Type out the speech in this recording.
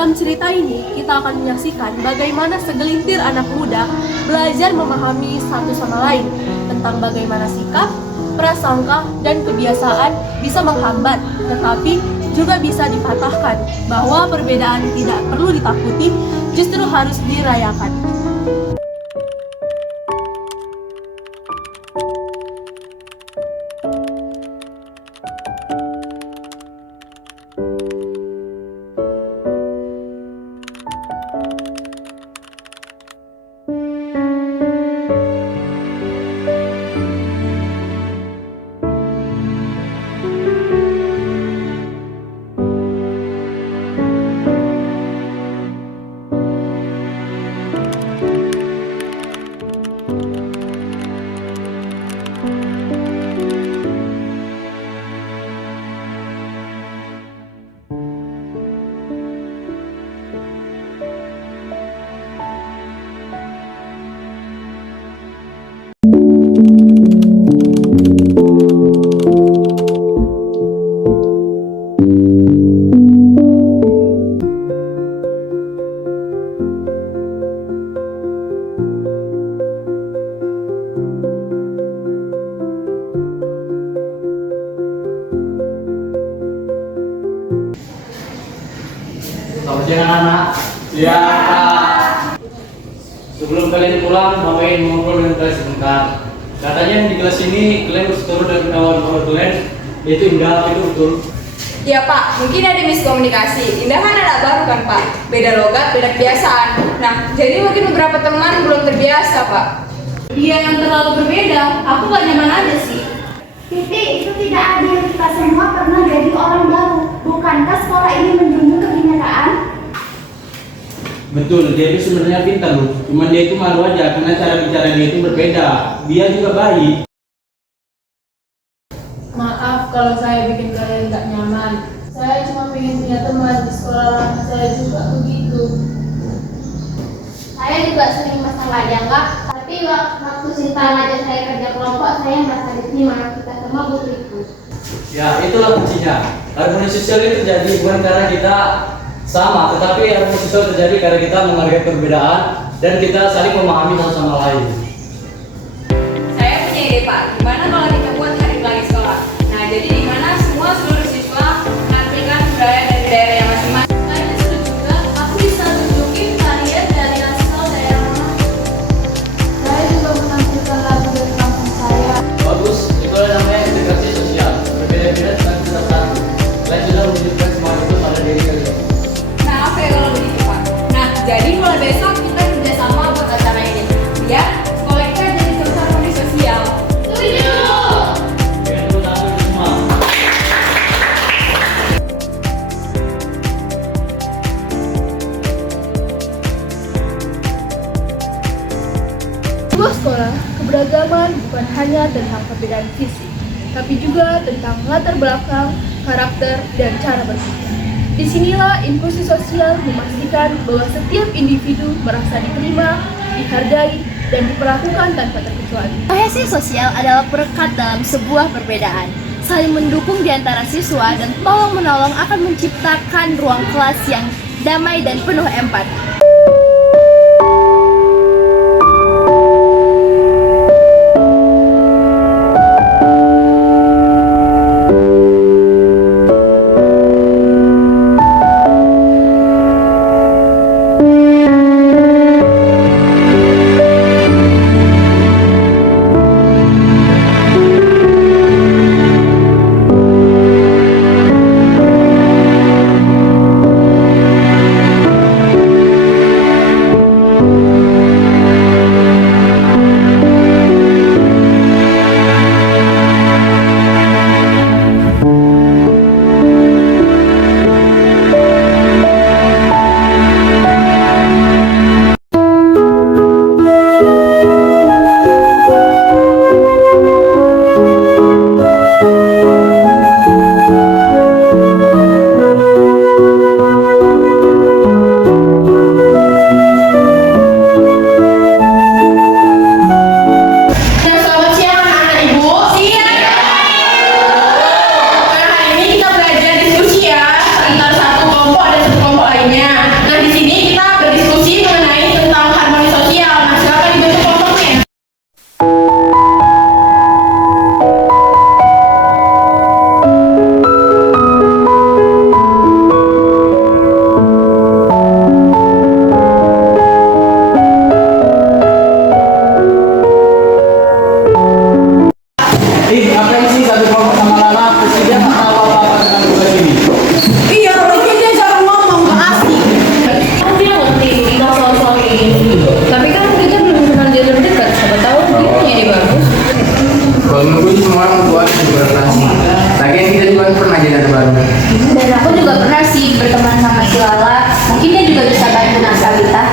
Dalam cerita ini, kita akan menyaksikan bagaimana segelintir anak muda belajar memahami satu sama lain tentang bagaimana sikap, prasangka, dan kebiasaan bisa menghambat, tetapi juga bisa dipatahkan, bahwa perbedaan tidak perlu ditakuti, justru harus dirayakan. Selamat siang anak-anak. Ya. Sebelum kalian pulang, Bapak ingin ngobrol dengan kalian sebentar. Katanya di kelas ini kalian harus turun dari penawaran orang kalian, yaitu Indah, itu betul? Iya Pak, mungkin ada miskomunikasi. Indah kan anak baru kan Pak, beda logat, beda kebiasaan. Nah, jadi mungkin beberapa teman belum terbiasa Pak. Dia yang terlalu berbeda, aku gak nyaman aja sih. Titi, itu tidak adil. Kita semua pernah jadi orang baru. Bukankah sekolah ini menjunjung kebinekaan? Betul, dia itu sebenarnya pintar loh. Cuma dia itu malu aja karena cara bicara dia itu berbeda. Dia juga baik. Maaf kalau saya bikin kalian gak nyaman. Saya cuma pengen punya teman di sekolah lama saya juga begitu. Saya juga sering masalah ya Kak. Tapi waktu Sinta ngajak saya kerja kelompok, saya merasa diterima. Kita semua butuh itu. Ya, itulah kuncinya. Harmoni sosial itu terjadi bukan karena kita sama, tetapi harmoni sosial terjadi karena kita menghargai perbedaan dan kita saling memahami satu sama lain. Saya punya ide Pak, gimana kalau kita buat hari pelangi sekolah? Nah, jadi di mana semua seluruh siswa menampilkan budaya dari daerahnya masing-masing. Saya setuju juga, aku bisa tunjukin tarian dari nasional daerah. Saya juga menampilkan lagu dari kampung saya. Bagus, itu namanya integrasi sosial. Berbeda-beda tetapi tetap satu. Kalian sudah menunjukkan semangat itu pada diri kalian. Nah, oke kalau begitu Pak. Nah, jadi mulai besok kita kerjasama buat acara ini. Biar sekolah kita jadi terus harmoni sosial. Setuju! Dengan tepuk tangan untuk semua. Sebuah sekolah, keberagaman bukan hanya tentang perbedaan fisik, tapi juga tentang latar belakang, karakter, dan cara berpikir. Disinilah inklusi sosial memastikan bahwa setiap individu merasa diterima, dihargai, dan diperlakukan tanpa terkecuali. Kohesi sosial adalah perekat dalam sebuah perbedaan. Saling mendukung di antara siswa dan tolong-menolong akan menciptakan ruang kelas yang damai dan penuh empati. yang baru. Dan aku juga pernah sih berteman sama si Lala. Mungkin dia juga bisa bantu Mas Alita.